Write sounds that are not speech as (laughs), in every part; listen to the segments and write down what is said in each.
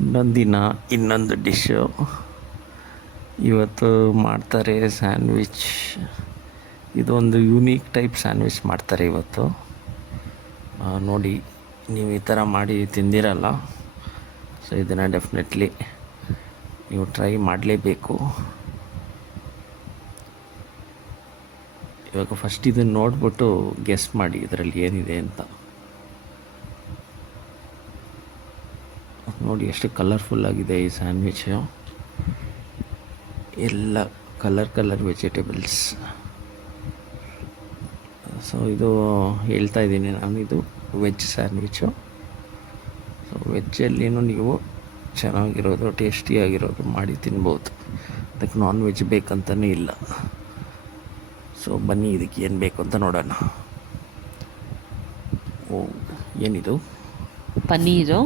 ಇನ್ನೊಂದು ದಿನ, ಇನ್ನೊಂದು ಡಿಶ್ಶು ಇವತ್ತು ಮಾಡ್ತಾರೆ ಸ್ಯಾಂಡ್ವಿಚ್. ಇದೊಂದು ಯೂನೀಕ್ ಟೈಪ್ ಸ್ಯಾಂಡ್ವಿಚ್ ಮಾಡ್ತಾರೆ ಇವತ್ತು. ನೋಡಿ, ನೀವು ಈ ಥರ ಮಾಡಿ ತಿಂದಿರಲ್ಲ ಸೊ ಇದನ್ನು ಡೆಫಿನೆಟ್ಲಿ ನೀವು ಟ್ರೈ ಮಾಡಲೇಬೇಕು. ಇವಾಗ ಫಸ್ಟ್ ಇದನ್ನು ನೋಡ್ಬಿಟ್ಟು ಗೆಸ್ಟ್ ಮಾಡಿ ಇದರಲ್ಲಿ ಏನಿದೆ ಅಂತ. ನೋಡಿ ಎಷ್ಟು ಕಲರ್ಫುಲ್ ಆಗಿದೆ ಈ ಸ್ಯಾಂಡ್ವಿಚ್ಚು ಎಲ್ಲ ಕಲರ್ ಕಲರ್ ವೆಜಿಟೇಬಲ್ಸ್ ಸೊ ಇದು ಹೇಳ್ತಾ ಇದ್ದೀನಿ ನಾನು, ಇದು ವೆಜ್ ಸ್ಯಾಂಡ್ವಿಚ್ಚು ಸೊ ವೆಜ್ಜಲ್ಲಿನು ನೀವು ಚೆನ್ನಾಗಿರೋದು ಟೇಸ್ಟಿಯಾಗಿರೋದು ಮಾಡಿ ತಿನ್ಬೋದು. ಅದಕ್ಕೆ ನಾನ್ ವೆಜ್ ಬೇಕಂತಲೇ ಇಲ್ಲ. ಸೊ ಬನ್ನಿ ಇದಕ್ಕೆ ಏನು ಬೇಕು ಅಂತ ನೋಡೋಣ. ಓ, ಏನಿದು? ಪನ್ನೀರು.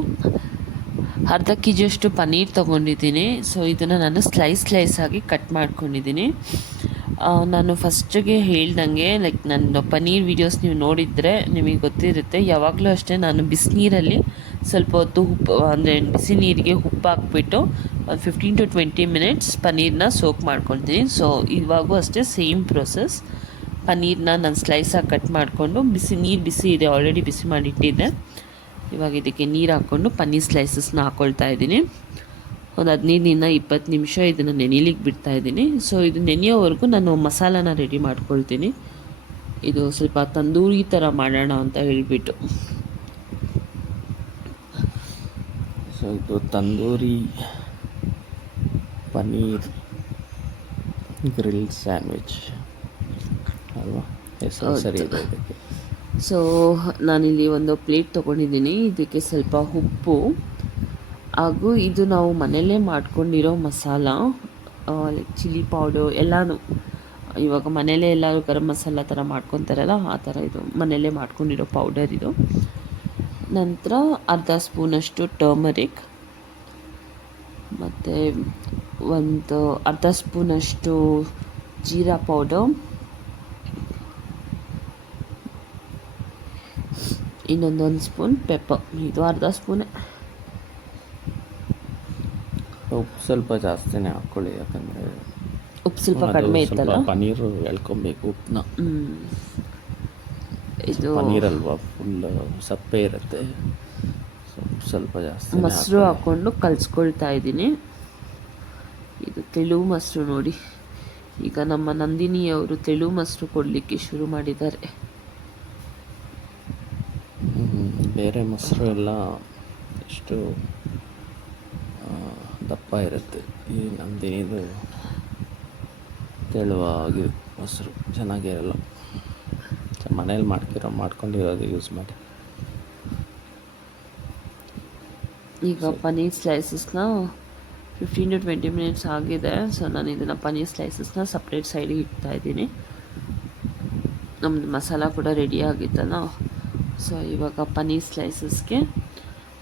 ಅರ್ಧ ಕೆ ಜಿಯಷ್ಟು ಪನ್ನೀರ್ ತೊಗೊಂಡಿದ್ದೀನಿ. ಸೊ ಇದನ್ನು ನಾನು ಸ್ಲೈಸ್ ಸ್ಲೈಸ್ ಆಗಿ ಕಟ್ ಮಾಡ್ಕೊಂಡಿದ್ದೀನಿ. ನಾನು ಫಸ್ಟಿಗೆ ಹೇಳ್ದಂಗೆ ಲೈಕ್ ನನ್ನ ಪನ್ನೀರ್ ವೀಡಿಯೋಸ್ ನೀವು ನೋಡಿದರೆ ನಿಮಗೆ ಗೊತ್ತಿರುತ್ತೆ. ಯಾವಾಗಲೂ ಅಷ್ಟೇ ನಾನು ಬಿಸಿನೀರಲ್ಲಿ ಸ್ವಲ್ಪ ಹೊತ್ತು ಉಪ್ಪು, ಅಂದರೆ ಬಿಸಿ ನೀರಿಗೆ ಉಪ್ಪು ಹಾಕ್ಬಿಟ್ಟು ಒಂದು ಫಿಫ್ಟೀನ್ ಟು ಟ್ವೆಂಟಿ ಮಿನಿಟ್ಸ್ ಪನ್ನೀರನ್ನ ಸೋಕ್ ಮಾಡ್ಕೊಳ್ತೀನಿ. ಸೊ ಇವಾಗೂ ಅಷ್ಟೇ ಸೇಮ್ ಪ್ರೊಸೆಸ್ ಪನ್ನೀರನ್ನ ನಾನು ಸ್ಲೈಸಾಗಿ ಕಟ್ ಮಾಡಿಕೊಂಡು ಬಿಸಿ, ನೀರು ಬಿಸಿ ಇದೆ ಆಲ್ರೆಡಿ ಬಿಸಿ ಮಾಡಿಟ್ಟಿದ್ದೆ ಇವಾಗ ಇದಕ್ಕೆ ನೀರು ಹಾಕ್ಕೊಂಡು ಪನ್ನೀರ್ ಸ್ಲೈಸಸ್ನ ಹಾಕ್ಕೊಳ್ತಾ ಇದ್ದೀನಿ. ಒಂದು ಹದಿನೈದರಿಂದ ಇಪ್ಪತ್ತು ನಿಮಿಷ ಇದನ್ನು ನೆನೆಯಲಿಕ್ಕೆ ಬಿಡ್ತಾ ಇದ್ದೀನಿ. ಸೊ ಇದು ನೆನೆಯೋವರೆಗೂ ನಾನು ಮಸಾಲಾನ ರೆಡಿ ಮಾಡ್ಕೊಳ್ತೀನಿ. ಇದು ಸ್ವಲ್ಪ ತಂದೂರಿ ಥರ ಮಾಡೋಣ ಅಂತ ಹೇಳಿಬಿಟ್ಟು. ಸೊ ಇದು ತಂದೂರಿ ಪನ್ನೀರ್ ಗ್ರಿಲ್ ಸ್ಯಾಂಡ್ವಿಚ್. ಅಲ್ವಾ? ಸರಿ ಇದೆ ಇದಕ್ಕೆ. ಸೊ ನಾನಿಲ್ಲಿ ಒಂದು ಪ್ಲೇಟ್ ತೊಗೊಂಡಿದ್ದೀನಿ. ಇದಕ್ಕೆ ಸ್ವಲ್ಪ ಉಪ್ಪು. ಹಾಗೂ ಇದು ನಾವು ಮನೆಯಲ್ಲೇ ಮಾಡ್ಕೊಂಡಿರೋ ಮಸಾಲ ಲೈಕ್ ಚಿಲ್ಲಿ ಪೌಡರ್ ಎಲ್ಲನೂ. ಇವಾಗ ಮನೆಯಲ್ಲೇ ಎಲ್ಲರೂ ಗರಂ ಮಸಾಲ ಥರ ಮಾಡ್ಕೊತಾರಲ್ಲ, ಆ ಥರ ಇದು ಮನೆಯಲ್ಲೇ ಮಾಡ್ಕೊಂಡಿರೋ ಪೌಡರ್ ಇದು. ನಂತರ ಅರ್ಧ ಸ್ಪೂನಷ್ಟು ಟರ್ಮರಿಕ್ ಮತ್ತು ಒಂದು ಅರ್ಧ ಸ್ಪೂನಷ್ಟು ಜೀರಾ ಪೌಡರ್ ಇನ್ನೊಂದೊಂದು ಸ್ಪೂನ್ ಪೆಪ್ಪರ್ ಇದು ಅರ್ಧ ಸ್ಪೂನೇ. ಉಪ್ಪು ಸ್ವಲ್ಪ ಜಾಸ್ತಿನೇ ಹಾಕ್ಕೊಳ್ಳಿ ಯಾಕಂದರೆ ಉಪ್ಪು ಸ್ವಲ್ಪ ಕಡಿಮೆ ಇತ್ತಲ್ಲ? ಪನ್ನೀರು ಎಳ್ಕೊಬೇಕು ಉಪ್ಪನ್ನ. ಇದು ನೀರಲ್ವಾ ಫುಲ್ ಸಪ್ಪೆ ಇರುತ್ತೆ. ಸ್ವಲ್ಪ ಜಾಸ್ತಿ ಮೊಸರು ಹಾಕ್ಕೊಂಡು ಕಲ್ಸ್ಕೊಳ್ತಾ ಇದ್ದೀನಿ. ಇದು ತೆಳು ಮೊಸರು ನೋಡಿ. ಈಗ ನಮ್ಮ ನಂದಿನಿಯವರು ತೆಳು ಮೊಸರು ಕೊಡಲಿಕ್ಕೆ ಶುರು ಮಾಡಿದ್ದಾರೆ ಬೇರೆ ಮೊಸರು ಎಲ್ಲ ಎಷ್ಟು ದಪ್ಪ ಇರುತ್ತೆ. ಈ ನಮ್ದೇನಿದು ತೆಳುವಾಗಿ ಮೊಸರು ಚೆನ್ನಾಗಿರಲ್ಲ ಮನೇಲಿ ಮಾಡ್ಕಿರೋ ಮಾಡ್ಕೊಂಡಿರೋದು ಯೂಸ್ ಮಾಡಿ. ಈಗ ಪನ್ನೀರ್ ಸ್ಲೈಸಸ್ನ ಫಿಫ್ಟೀನ್ ಟು ಟ್ವೆಂಟಿ ಮಿನಿಟ್ಸ್ ಆಗಿದೆ. ಸೊ ನಾನು ಇದನ್ನು ಪನ್ನೀರ್ ಸ್ಲೈಸಸ್ನ ಸಪ್ರೇಟ್ ಸೈಡಿಗೆ ಇಡ್ತಾ ಇದ್ದೀನಿ. ನಮ್ಮದು ಮಸಾಲ ಕೂಡ ರೆಡಿ ಆಗಿತ್ತಲ್ಲ? ಸೊ ಇವಾಗ ಪನ್ನೀರ್ ಸ್ಲೈಸಸ್ಗೆ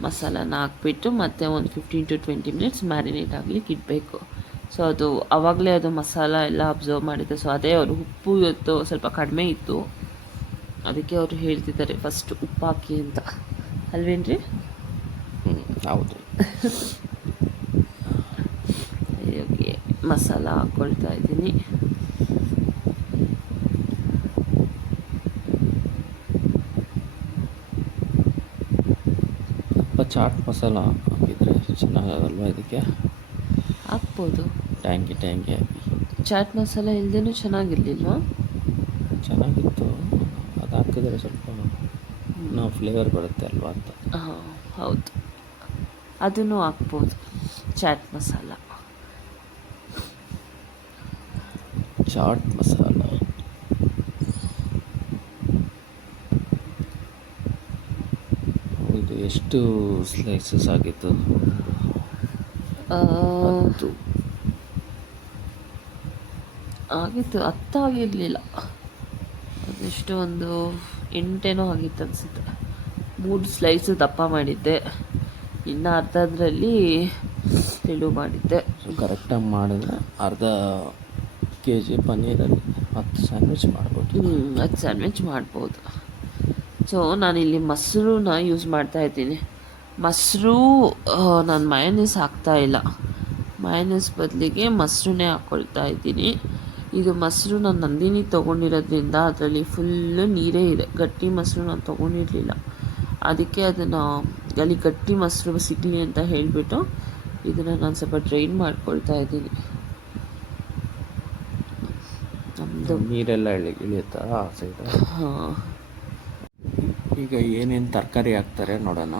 ಮಸಾಲಾನ ಹಾಕ್ಬಿಟ್ಟು ಮತ್ತೆ ಒಂದು fifteen to twenty minutes marinate ಆಗಲಿಕ್ಕೆ ಇಡಬೇಕು. ಸೊ ಅದು ಆವಾಗಲೇ ಅದು ಮಸಾಲ ಎಲ್ಲ ಅಬ್ಸರ್ವ್ ಮಾಡಿದೆ ಸೊ ಅದೇ ಅವರು ಉಪ್ಪು ಇವತ್ತು ಸ್ವಲ್ಪ ಕಡಿಮೆ ಇತ್ತು. ಅದಕ್ಕೆ ಅವರು ಹೇಳ್ತಿದ್ದಾರೆ ಫಸ್ಟ್ ಉಪ್ಪು ಹಾಕಿ ಅಂತ. ಅಲ್ವೇನ್ರಿ? ಹೌದು. (laughs) ಮಸಾಲ ಹಾಕ್ಕೊಳ್ತಾ ಇದ್ದೀನಿ. ಚಾಟ್ ಮಸಾಲ ಹಾಕಿದರೆ ಚೆನ್ನಾಗಲ್ವಾ ಇದಕ್ಕೆ? ಹಾಕ್ಬೋದು. ಟ್ಯಾಂಕಿ ಟ್ಯಾಂಗಿ ಹಾಕಿ ಚಾಟ್ ಮಸಾಲ ಇಲ್ಲದೇನೂ ಚೆನ್ನಾಗಿರಲಿಲ್ಲ ಚೆನ್ನಾಗಿತ್ತು. ಅದು ಹಾಕಿದರೆ ಸ್ವಲ್ಪ ನಾವು ಫ್ಲೇವರ್ ಬರುತ್ತೆ ಅಲ್ವಾ ಅಂತ. ಹಾಂ ಹೌದು. ಅದನ್ನು ಹಾಕ್ಬೋದು ಚಾಟ್ ಮಸಾಲ. ಚಾಟ್ ಮಸಾಲ ಇದು ಎಷ್ಟು ಸ್ಲೈಸಸ್ ಆಗಿತ್ತು? ಹತ್ತು. ಆಗಿತ್ತು ಹತ್ತಾಗಿರಲಿಲ್ಲ ಅದೆಷ್ಟು ಒಂದು ಎಂಟೇನೋ ಆಗಿತ್ತು ಅನಿಸುತ್ತೆ. ಮೂರು ಸ್ಲೈಸು ದಪ್ಪ ಮಾಡಿದ್ದೆ. ಇನ್ನು ಅರ್ಧದ್ರಲ್ಲಿ ತೆಳು ಮಾಡಿದ್ದೆ. ಕರೆಕ್ಟಾಗಿ ಮಾಡಿದ್ರೆ ಅರ್ಧ ಕೆ ಜಿ ಪನ್ನೀರಲ್ಲಿ ಹತ್ತು ಸ್ಯಾಂಡ್ವಿಚ್ ಮಾಡ್ಬೋದು. ಹ್ಞೂ ಹತ್ತು ಸ್ಯಾಂಡ್ವಿಚ್ ಮಾಡ್ಬೋದು. ಸೊ ನಾನಿಲ್ಲಿ ಮೊಸರನ್ನ ಯೂಸ್ ಮಾಡ್ತಾ ಇದ್ದೀನಿ. ಮೊಸರು ನಾನು ಮಯನೀಸ್ ಹಾಕ್ತಾ ಇಲ್ಲ. ಮಯನೀಸ್ ಬದಲಿಗೆ ಮೊಸರನ್ನೇ ಹಾಕ್ಕೊಳ್ತಾ ಇದ್ದೀನಿ. ಇದು ಮೊಸರು ನಾನು ನಂದಿನಿ ತೊಗೊಂಡಿರೋದ್ರಿಂದ ಅದರಲ್ಲಿ ಫುಲ್ಲು ನೀರೇ ಇದೆ. ಗಟ್ಟಿ ಮೊಸರು ನಾನು ತೊಗೊಂಡಿರಲಿಲ್ಲ. ಅದಕ್ಕೆ ಅದನ್ನು ಅಲ್ಲಿ ಗಟ್ಟಿ ಮೊಸರು ಸಿಗಲಿ ಅಂತ ಹೇಳಿಬಿಟ್ಟು ಇದನ್ನು ನಾನು ಸ್ವಲ್ಪ ಡ್ರೈನ್ ಮಾಡ್ಕೊಳ್ತಾ ಇದ್ದೀನಿ. ನಮ್ಮದು ನೀರೆಲ್ಲ ಇಳಿ ಇಳಿಯುತ್ತಾ ಹಾಂ. ಈಗ ಏನೇನು ತರಕಾರಿ ಹಾಕ್ತಾರೆ ನೋಡೋಣ.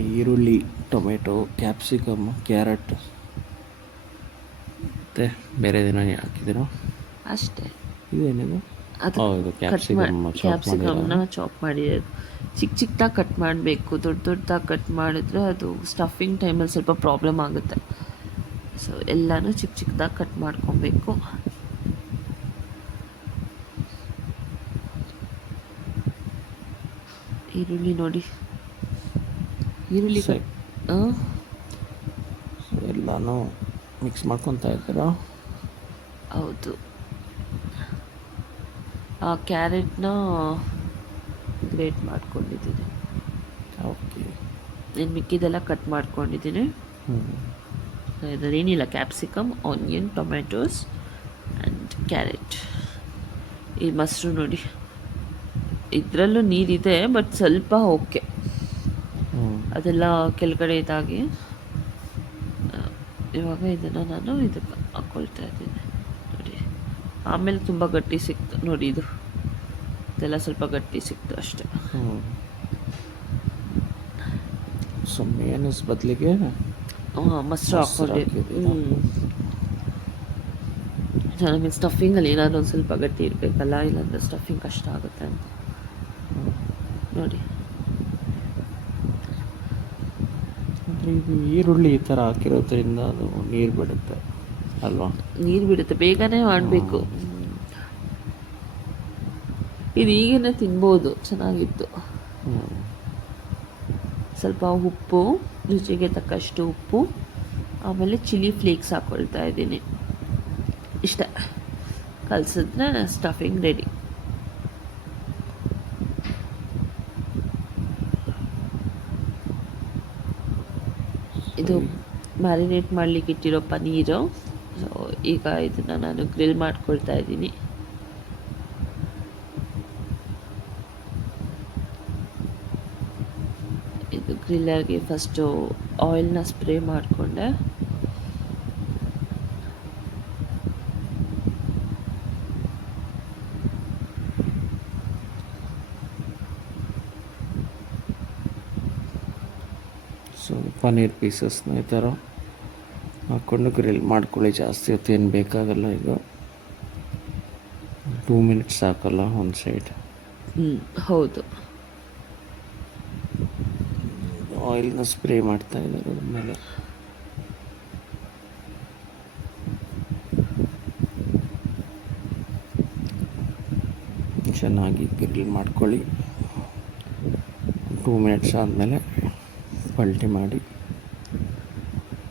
ಈರುಳ್ಳಿ ಟೊಮೆಟೊ ಕ್ಯಾಪ್ಸಿಕಮ್ ಕ್ಯಾರೆಟ್. ಮತ್ತೆ ಬೇರೆ ದಿನ ಹಾಕಿದ್ದೀರೋ? ಅಷ್ಟೇ. ಇದೇನಿದು? ಹೌದು ಕ್ಯಾಪ್ಸಿಕಮ್ನ ಚಾಪ್ ಮಾಡಿರೋದು. ಚಿಕ್ಕ ಚಿಕ್ಕದಾಗಿ ಕಟ್ ಮಾಡಬೇಕು ದೊಡ್ಡ ದೊಡ್ಡದಾಗಿ ಕಟ್ ಮಾಡಿದ್ರೆ ಅದು ಸ್ಟಫಿಂಗ್ ಟೈಮಲ್ಲಿ ಸ್ವಲ್ಪ ಪ್ರಾಬ್ಲಮ್ ಆಗುತ್ತೆ. ಸೊ ಎಲ್ಲನೂ ಚಿಕ್ಕ ಚಿಕ್ಕದಾಗಿ ಕಟ್ ಮಾಡ್ಕೊಬೇಕು. ಈರುಳ್ಳಿ ನೋಡಿ ಈರುಳ್ಳಿ ಎಲ್ಲಾನು ಮಿಕ್ಸ್ ಮಾಡ್ಕೊತಾ ಇದ್ದೀರಾ? ಹೌದು. ಆ ಕ್ಯಾರೆಟ್ನ ಗ್ರೇಟ್ ಮಾಡ್ಕೊಂಡಿದ್ದೀನಿ. ಓಕೆ. ಇನ್ನು ಮಿಕ್ಕಿದೆಲ್ಲ ಕಟ್ ಮಾಡ್ಕೊಂಡಿದ್ದೀನಿ. ಹ್ಞೂ ಇದರೇನಿಲ್ಲ capsicum onion tomatoes and carrot ಈ ಮೊಸರು ನೋಡಿ. ಇದರಲ್ಲೂ ನೀರಿದೆ ಬಟ್ ಸ್ವಲ್ಪ ಓಕೆ. ಅದೆಲ್ಲ ಕೆಳಗಡೆ ಇದಾಗಿ ಇವಾಗ ಇದನ್ನು ನಾನು ಇದಕ್ಕೆ ಹಾಕ್ಕೊಳ್ತಾ ಇದ್ದೀನಿ. ನೋಡಿ ಆಮೇಲೆ ತುಂಬ ಗಟ್ಟಿ ಸಿಕ್ತು. ನೋಡಿ ಇದು. ಇದೆಲ್ಲ ಸ್ವಲ್ಪ ಗಟ್ಟಿ ಸಿಕ್ತು ಅಷ್ಟೆ. ಸೊ ಬದಲಿಗೆ ಹಾಂ ಮೊಸರು ಮೊಸರು ಹಾಕ್ಕೊಂಡೆ ಹಾಕಿದ್ದೀರಾ? ಹ್ಞೂ ನಮಗೆ ಸ್ಟಫಿಂಗಲ್ಲಿ ಏನಾದರೂ ಒಂದು ಸ್ವಲ್ಪ ಗಟ್ಟಿ ಇರಬೇಕಲ್ಲ ಇಲ್ಲಾಂದರೆ ಸ್ಟಫಿಂಗ್ ಕಷ್ಟ ಆಗುತ್ತೆ ಅಂತ. ನೋಡಿ. ಅಂದರೆ ಇದು ಈರುಳ್ಳಿ ಈ ಥರ ಹಾಕಿರೋದ್ರಿಂದ ಅದು ನೀರು ಬಿಡುತ್ತೆ ಅಲ್ವಾ? ನೀರು ಬಿಡುತ್ತೆ ಬೇಗನೆ ಮಾಡಬೇಕು. ಇದು ಈಗನೇ ತಿನ್ಬೋದು ಚೆನ್ನಾಗಿತ್ತು. ಸ್ವಲ್ಪ ಉಪ್ಪು ರುಚಿಗೆ ತಕ್ಕಷ್ಟು ಉಪ್ಪು ಆಮೇಲೆ ಚಿಲ್ಲಿ ಫ್ಲೇಕ್ಸ್ ಹಾಕ್ಕೊಳ್ತಾ ಇದ್ದೀನಿ. ಇಷ್ಟ. ಕಲಸಿದ್ರೆ ಸ್ಟಫಿಂಗ್ ರೆಡಿ ಇದು ಮ್ಯಾರಿನೇಟ್ ಮಾಡಲಿಕ್ಕೆ ಇಟ್ಟಿರೋ ಪನೀರು. ಸೊ ಈಗ ಇದನ್ನು ನಾನು ಗ್ರಿಲ್ ಮಾಡ್ಕೊಳ್ತಾ ಇದ್ದೀನಿ. ಇದು ಗ್ರಿಲ್ಲರ್ಗೆ ಫಸ್ಟು ಆಯಿಲ್ನ ಸ್ಪ್ರೇ ಮಾಡಿಕೊಂಡೆ. ಸೊ ಪನ್ನೀರ್ ಪೀಸಸ್ನ ಈ ಥರ ಹಾಕ್ಕೊಂಡು ಗ್ರಿಲ್ ಮಾಡ್ಕೊಳ್ಳಿ. ಜಾಸ್ತಿ ಹೊತ್ತು ಏನು ಬೇಕಾಗಲ್ಲ ಇದು ಟೂ ಮಿನಿಟ್ಸ್ ಹಾಕಲ್ಲ ಒಂದು ಸೈಡ್ ಹ್ಞೂ ಹೌದು. ಆಯಿಲ್ನ ಸ್ಪ್ರೇ ಮಾಡ್ತಾ ಇದ್ದಾರೆ ಅದ್ರ ಮೇಲೆ. ಚೆನ್ನಾಗಿ ಗ್ರಿಲ್ ಮಾಡ್ಕೊಳ್ಳಿ. ಟೂ ಮಿನಿಟ್ಸ್ ಆದಮೇಲೆ ಪಲ್ಟಿ ಮಾಡಿ.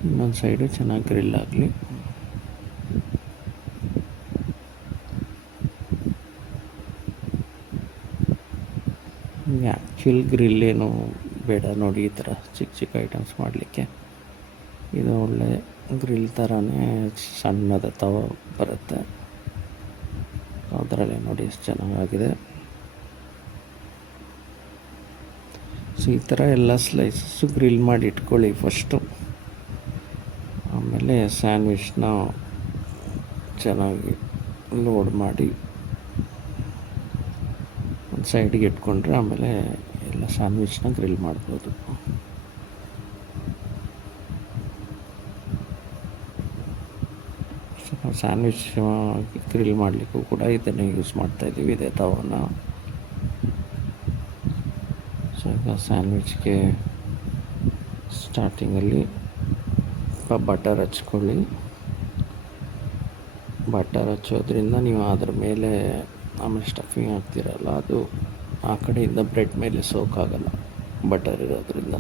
ಇನ್ನೊಂದು ಸೈಡು ಚೆನ್ನಾಗಿ ಗ್ರಿಲ್ ಆಗಲಿ. ಆ್ಯಕ್ಚುಲ್ ಗ್ರಿಲ್ ಏನು ಬೇಡ ನೋಡಿ ಈ ಥರ ಚಿಕ್ಕ ಚಿಕ್ಕ ಐಟಮ್ಸ್ ಮಾಡಲಿಕ್ಕೆ. ಇದು ಒಳ್ಳೆ ಗ್ರಿಲ್ ಥರನೇ ಸಣ್ಣದ ತವ ಬರುತ್ತೆ. ಅದರಲ್ಲೇ ನೋಡಿ ಎಷ್ಟು ಚೆನ್ನಾಗಿದೆ ಸೊ, ಈ ಥರ ಎಲ್ಲ ಸ್ಲೈಸಸ್ಸು ಗ್ರಿಲ್ ಮಾಡಿ ಇಟ್ಕೊಳ್ಳಿ ಫಸ್ಟು ಆಮೇಲೆ ಸ್ಯಾಂಡ್ವಿಚ್ನ ಚೆನ್ನಾಗಿ ಲೋಡ್ ಮಾಡಿ ಒಂದು ಸೈಡಿಗೆ ಇಟ್ಕೊಂಡ್ರೆ ಆಮೇಲೆ ಎಲ್ಲ ಸ್ಯಾಂಡ್ವಿಚ್ನ ಗ್ರಿಲ್ ಮಾಡ್ಬೋದು. ಸ್ಯಾಂಡ್ವಿಚ್ ಗ್ರಿಲ್ ಮಾಡಲಿಕ್ಕೂ ಕೂಡ ಇದನ್ನೇ ಯೂಸ್ ಮಾಡ್ತಾಯಿದ್ದೀವಿ ಇದೇ ತವನ ಸೊ ಈಗ ಸ್ಯಾಂಡ್ವಿಚ್ಗೆ ಸ್ಟಾರ್ಟಿಂಗಲ್ಲಿ ಬಟರ್ ಹಚ್ಕೊಳ್ಳಿ. ಬಟರ್ ಹಚ್ಚೋದ್ರಿಂದ ನೀವು ಅದ್ರ ಮೇಲೆ ಆಮೇಲೆ ಸ್ಟಫಿಂಗ್ ಹಾಕ್ತಿರಲ್ಲ ಅದು ಆ ಕಡೆಯಿಂದ ಬ್ರೆಡ್ ಮೇಲೆ ಸೋಕ್ ಆಗಲ್ಲ ಬಟರ್ ಇರೋದ್ರಿಂದ.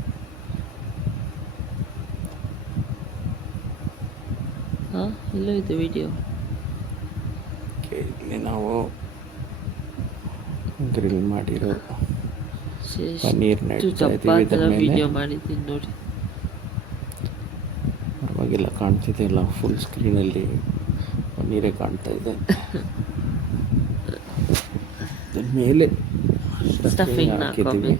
ಹಾಂ ಎಲ್ಲೋ ಇದೆ ವಿಡಿಯೋ ಇಲ್ಲಿ ನಾವು ಗ್ರಿಲ್ ಮಾಡಿರೋ ಮೇಲೆ. ವಿಡಿಯೋ ಮಾಡಿದ್ದೀನಿ ನೋಡಿ ಪರವಾಗಿಲ್ಲ ಕಾಣ್ತಿದೆ ಇಲ್ಲ ಫುಲ್ ಸ್ಕ್ರೀನಲ್ಲಿ ಪನ್ನೀರೇ ಕಾಣ್ತಾ ಇದೆ ಮೇಲೆ ಸ್ಟಫಿಂಗ್ ಹಾಕಿದ್ದೀವಿ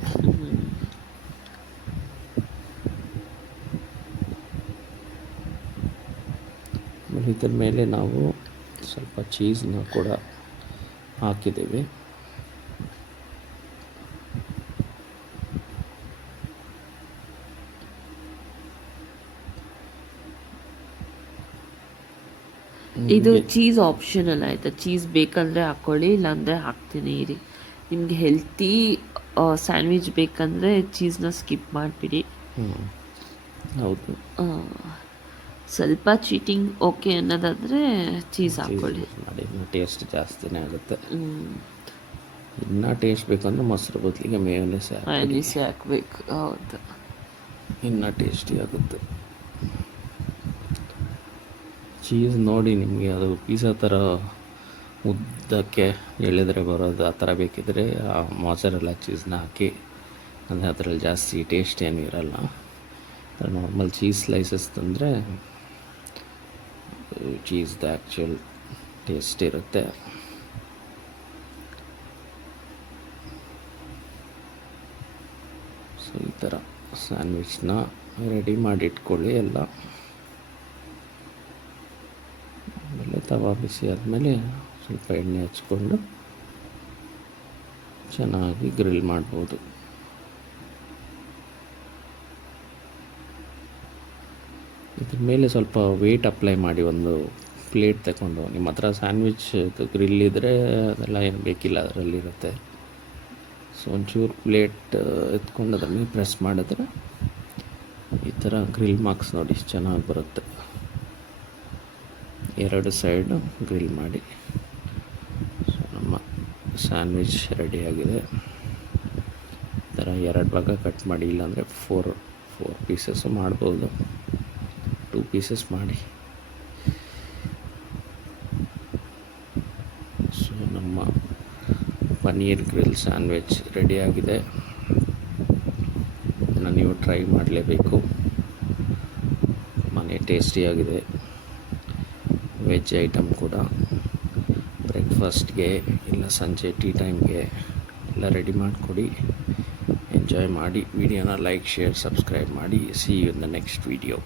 ಇದ್ರ ಮೇಲೆ ನಾವು ಸ್ವಲ್ಪ ಚೀಸ್ನ ಕೂಡ ಹಾಕಿದ್ದೀವಿ ಇದು ಚೀಸ್ ಆಪ್ಷನಲ್ ಆಯ್ತಾ? ಚೀಸ್ ಬೇಕಂದ್ರೆ ಹಾಕೊಳ್ಳಿ ಇಲ್ಲಾಂದ್ರೆ ಹಾಕ್ತೀನಿ ಇರಿ. ನಿಮ್ಗೆ ಹೆಲ್ತಿ ಸ್ಯಾಂಡ್ವಿಚ್ ಬೇಕಂದ್ರೆ ಚೀಸ್ನ ಸ್ಕಿಪ್ ಮಾಡಿಬಿಡಿ. ಹೌದು. ಸ್ವಲ್ಪ ಚೀಟಿಂಗ್ ಓಕೆ ಅನ್ನೋದಾದರೆ ಚೀಸ್ ಹಾಕೊಳ್ಳಿ. ಮಾಡಿ ಟೇಸ್ಟ್ ಜಾಸ್ತಿನೇ ಆಗುತ್ತೆ. ಇನ್ನ ಟೇಸ್ಟ್ ಬೇಕಂದ್ರೆ ಮೊಸರು ಬದಲಿಗೆ ಹಾಕಬೇಕು ಹಾಕ್ಬೇಕು ಹೌದು. ಇನ್ನೂ ಟೇಸ್ಟಿ ಆಗುತ್ತೆ. ಚೀಸ್ ನೋಡಿ ನಿಮಗೆ ಅದು ಪೀಸಾ ಥರ ಉದ್ದಕ್ಕೆ ಎಳೆದ್ರೆ ಬರೋದು ಆ ಥರ ಬೇಕಿದ್ದರೆ ಆ ಮೊಸರೆಲ್ಲ ಚೀಸ್ನ ಹಾಕಿ. ಅಂದರೆ ಅದರಲ್ಲಿ ಜಾಸ್ತಿ ಟೇಸ್ಟ್ ಏನು ಇರಲ್ಲ. ನಾರ್ಮಲ್ ಚೀಸ್ ಸ್ಲೈಸಸ್ ತಂದರೆ ಚೀಸ್ದು ಆ್ಯಕ್ಚುಲ್ ಟೇಸ್ಟ್ ಇರುತ್ತೆ. ಸೊ ಈ ಥರ ಸ್ಯಾಂಡ್ವಿಚ್ನ ರೆಡಿ ಮಾಡಿಟ್ಕೊಳ್ಳಿ ಎಲ್ಲ ಆಮೇಲೆ ತವಾ ಬಿಸಿ ಆದಮೇಲೆ ಸ್ವಲ್ಪ ಎಣ್ಣೆ ಹಚ್ಕೊಂಡು ಚೆನ್ನಾಗಿ ಗ್ರಿಲ್ ಮಾಡ್ಬೋದು. ಇದ್ರ ಮೇಲೆ ಸ್ವಲ್ಪ ವೇಟ್ ಅಪ್ಲೈ ಮಾಡಿ ಒಂದು ಪ್ಲೇಟ್ ತಗೊಂಡು, ನಿಮ್ಮ ಹತ್ರ ಸ್ಯಾಂಡ್ವಿಚ್ ಗ್ರಿಲ್ ಇದ್ದರೆ ಅದೆಲ್ಲ ಏನು ಬೇಕಿಲ್ಲ ಅದರಲ್ಲಿರುತ್ತೆ ಸೊ ಒಂಚೂರು ಪ್ಲೇಟ್ ಎತ್ಕೊಂಡು ಮೇಲೆ ಪ್ರೆಸ್ ಮಾಡಿದ್ರೆ ಈ ಥರ ಗ್ರಿಲ್ ಮಾರ್ಕ್ಸ್ ನೋಡಿ, ಚೆನ್ನಾಗಿ ಬರುತ್ತೆ. ಎರಡು ಸೈಡು ಗ್ರಿಲ್ ಮಾಡಿ. ಸೊ ನಮ್ಮ ಸ್ಯಾಂಡ್ವಿಚ್ ರೆಡಿಯಾಗಿದೆ ಈ ಥರ ಎರಡು ಭಾಗ ಕಟ್ ಮಾಡಿ, ಇಲ್ಲಾಂದರೆ ಫೋರ್ ಫೋರ್ ಪೀಸಸ್ಸು ಮಾಡ್ಬೋದು. ಟೂ ಪೀಸಸ್ ಮಾಡಿ. ಸೊ ನಮ್ಮ ಪನ್ನೀರ್ ಗ್ರಿಲ್ ಸ್ಯಾಂಡ್ವಿಚ್ ರೆಡಿಯಾಗಿದೆ ಇದನ್ನು ನೀವು ಟ್ರೈ ಮಾಡಲೇಬೇಕು. ಮನೆ ಟೇಸ್ಟಿಯಾಗಿದೆ ವೆಜ್ ಐಟಮ್ ಕೂಡ. ಬ್ರೇಕ್ಫಾಸ್ಟ್ಗೆ ಇಲ್ಲ ಸಂಜೆ ಟೀ ಟೈಮ್ಗೆ ಎಲ್ಲ ರೆಡಿ ಮಾಡಿಕೊಡಿ. ಎಂಜಾಯ್ ಮಾಡಿ. ವಿಡಿಯೋನ ಲೈಕ್, ಶೇರ್, ಸಬ್ಸ್ಕ್ರೈಬ್ ಮಾಡಿ. See you in the next video